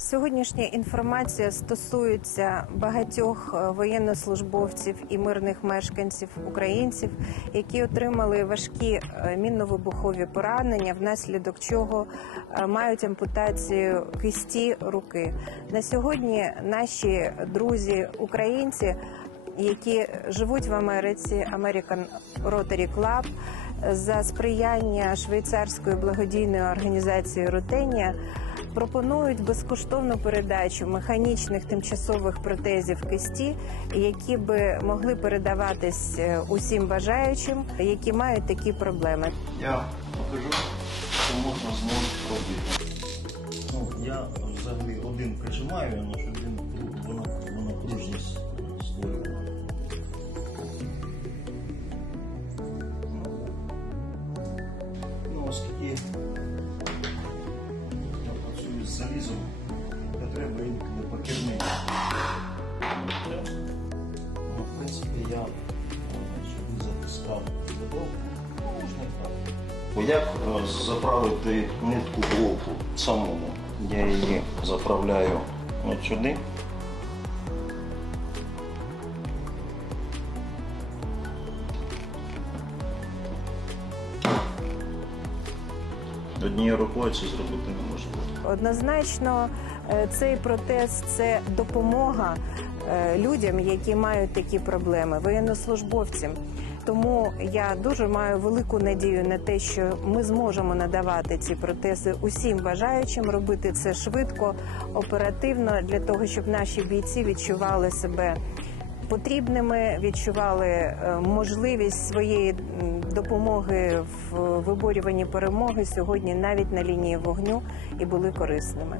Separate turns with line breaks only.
Сьогоднішня інформація стосується багатьох е, воєннослужбовців і мирних мешканців українців, які отримали важкі е, мінно-вибухові поранення, внаслідок чого е, мають ампутацію кисті руки. На сьогодні наші друзі українці, які живуть в Америці, American Rotary Club, за сприяння швейцарської благодійної організації Ротенія пропонують безкоштовну передачу механічних тимчасових протезів кисті, які би могли передаватись е, усім бажаючим, які мають такі проблеми.
Я покажу, що можна знову робити. Ну, я взагалі один прижимаю, воно, щоб він кру- воно, воно пружність створювало. Ну, оскільки то треба інколи покернити. Ну, в принципі, я щоб затискав задовго, ну, можна і так. Як е, заправити нитку блоку самому? Я її заправляю от сюди. Однією рукою це зробити неможливо.
Однозначно, е, цей протез це допомога е, людям, які мають такі проблеми, воєннослужбовцям. Тому я дуже маю велику надію на те, що ми зможемо надавати ці протези усім бажаючим, робити це швидко, оперативно для того, щоб наші бійці відчували себе потрібними, відчували е, можливість своєї допомоги в виборюванні перемоги сьогодні навіть на лінії вогню і були корисними.